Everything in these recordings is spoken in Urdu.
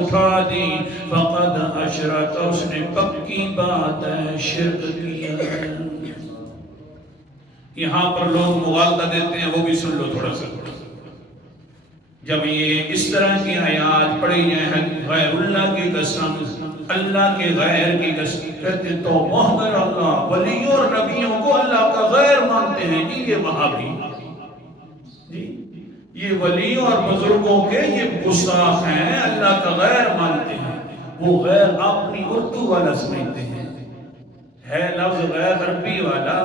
اٹھا دی فقد اشرک، اس نے پکی بات ہے شرک کیا۔ یہاں پر لوگ مغالطہ دیتے ہیں، وہ بھی سن لو تھوڑا سا۔ جب یہ اس طرح کی آیات پڑھی جائیں غیر اللہ کی قسم، اللہ کے غیر کی قسم، کہتے ہیں تو محمد اللہ ولیوں اور نبیوں کو اللہ کا غیر مانتے ہیں جی یہ وہابی جی، یہ ولیوں اور بزرگوں کے یہ گستاخ ہیں، اللہ کا غیر مانتے ہیں۔ وہ غیر اپنی اردو والا سمجھتے ہیں، ہے لفظ غیر عربی والا،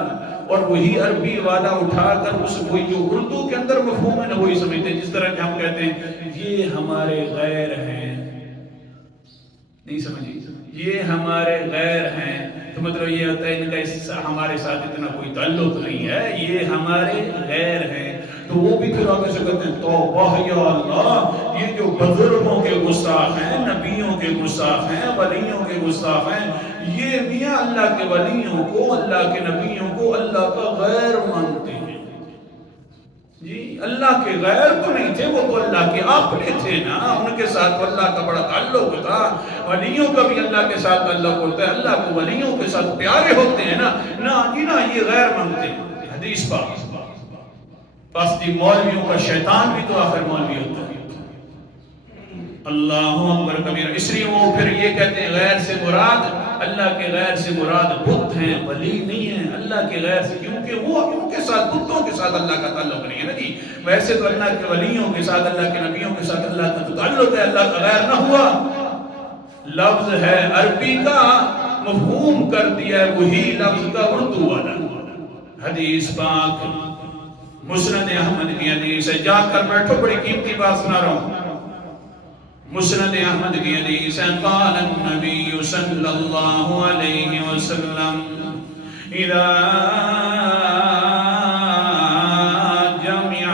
اور وہی عربی والا اٹھا کر اس کو جو اردو کے اندر مفہوم ہے نا وہی سمجھتے ہیں۔ جس طرح کہ ہم کہتے ہیں یہ ہمارے غیر ہیں، نہیں سمجھے، یہ ہمارے غیر ہیں، تو مطلب یہ ہوتا ہے ان کا ہمارے ساتھ اتنا کوئی تعلق نہیں ہے، یہ ہمارے غیر ہیں۔ تو وہ بھی پھر آگے سے کہتے ہیں توبہ یا اللہ، یہ جو بزرگوں کے گستاخ ہیں، نبیوں کے گستاخ ہیں، ولیوں کے گستاخ ہیں، یہ میاں اللہ کے ولیوں کو، اللہ کے نبیوں کو اللہ کا غیر مانتے ہیں جی۔ اللہ کے غیر تو نہیں تھے، وہ تو اللہ کے اپنے تھے نا، ان کے ساتھ تو اللہ کا بڑا تعلق تھا۔ ولیوں کا بھی اللہ کے ساتھ تعلق ہوتا ہے، اللہ کو ولیوں کے ساتھ پیارے ہوتے ہیں نا، نہ یہ غیر مانتے ہیں۔ حدیث پاک بس دی مولویوں کا شیطان بھی تو آخر مولوی ہوتا ہے۔ اللہ اکبر کبیر۔ اس لیے وہ پھر یہ کہتے ہیں غیر سے مراد، اللہ کے غیر سے مراد بت ہیں، ولی نہیں ہیں۔ اللہ کے غیر سے، کیونکہ وہ ان کے ساتھ، بتوں کے ساتھ اللہ کا تعلق نہیں ہے نا جی۔ ویسے تو اللہ کے ولیوں کے ساتھ، اللہ کے نبیوں کے ساتھ اللہ کا تعلق ہے، اللہ کا غیر نہ ہوا۔ لفظ ہے عربی کا، مفہوم کر دیا ہے وہی لفظ کا اردو والا۔ حدیث پاک مسند احمد کی حدیث ہے، جا کر بیٹھو، بڑی قیمتی بات سنا رہا ہوں۔ مسند احمد کی حدیث ہے، قال النبی صلی اللہ علیہ وسلم اذا جمع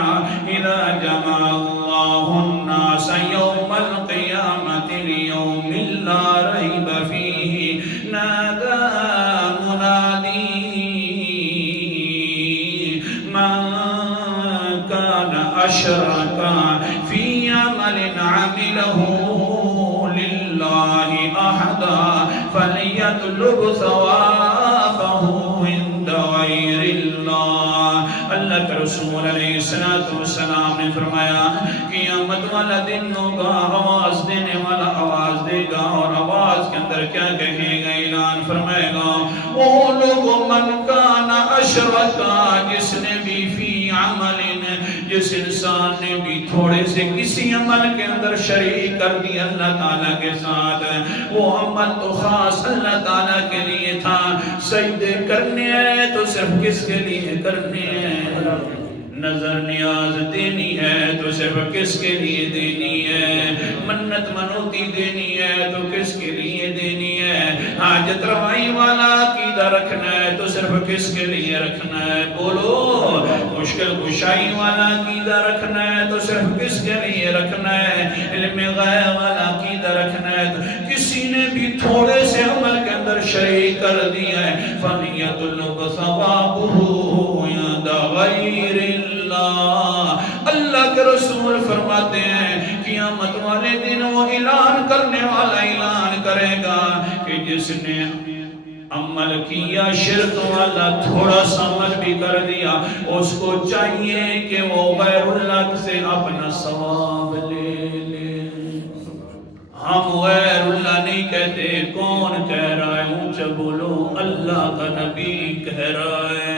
اللہ الناس یوم القیامت لیوم لا ریب فیہ نادى منادی من كان أشرك في عمل عمله لله أحدا فليطلب ثوابه عند غير الله۔ اللہ کے رسول علیہ السلام نے فرمایا قیامت والا دن ہوگا، آواز دینے والا آواز دے گا، اور آواز کے اندر کیا کہے گا؟ اعلان فرمائے گا، وہ لوگ من کان اشرکا، جس نے بھی فی عمل، جس انسان نے بھی تھوڑے سے کسی عمل کے اندر شریک کر دیا اللہ تعالیٰ کے ساتھ، وہ عمل تو خاص اللہ تعالیٰ کے لیے تھا، سجدے کرنے ہیں تو صرف کس کے لیے کرنے ہیں؟ نظر نیاز دینی ہے تو صرف کس کے لیے دینی ہے؟ منت منوتی دینی ہے تو کس کے لیے دینی ہے؟ حاجت روائی والا عقیدہ رکھنا ہے تو صرف کس کے لیے رکھنا ہے؟ بولو، مشکل کشائی والا عقیدہ رکھنا ہے تو صرف کس کے لیے رکھنا ہے؟ علم غیب والا عقیدہ رکھنا ہے تو کسی نے بھی تھوڑے سے عمل کے اندر شریک کر دیا ہے، فَلْيَطْلُبْ ثَوَابَهُ عِنْدَ غَيْرِ اللَّهِ۔ اللہ کے رسول فرماتے ہیں قیامت والے دن وہ اعلان کرنے والا اعلان کرے گا کہ جس نے عمل کیا شرک والا، تھوڑا سا عمل بھی کر دیا، اس کو چاہیے کہ وہ غیر اللہ سے اپنا ثواب لے لے۔ ہم غیر اللہ نہیں کہتے، کون کہہ رہا ہے؟ اونچا بولو، اللہ کا نبی کہہ رہا ہے۔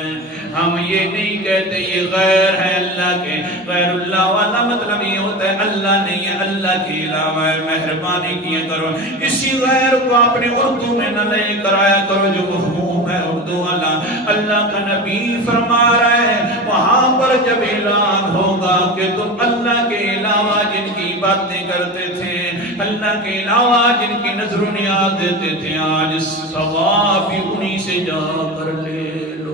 ہم یہ نہیں کہتے یہ غیر ہے اللہ کے، غیر اللہ والا مطلب یہ ہوتا ہے اللہ نہیں ہے، اللہ کے علاوہ ہے۔ مہربانی کیا کرو اسی غیر کو اپنے اردو میں نہ لے کر آیا کرو جو مفہوم ہے اردو والا۔ اللہ کا نبی فرما رہا ہے وہاں پر جب اعلان ہوگا کہ تم اللہ کے علاوہ جن کی باتیں کرتے تھے، اللہ کے علاوہ جن کی نظر و نیاز دیتے تھے، آج ثواب بھی انہی سے جا کر لے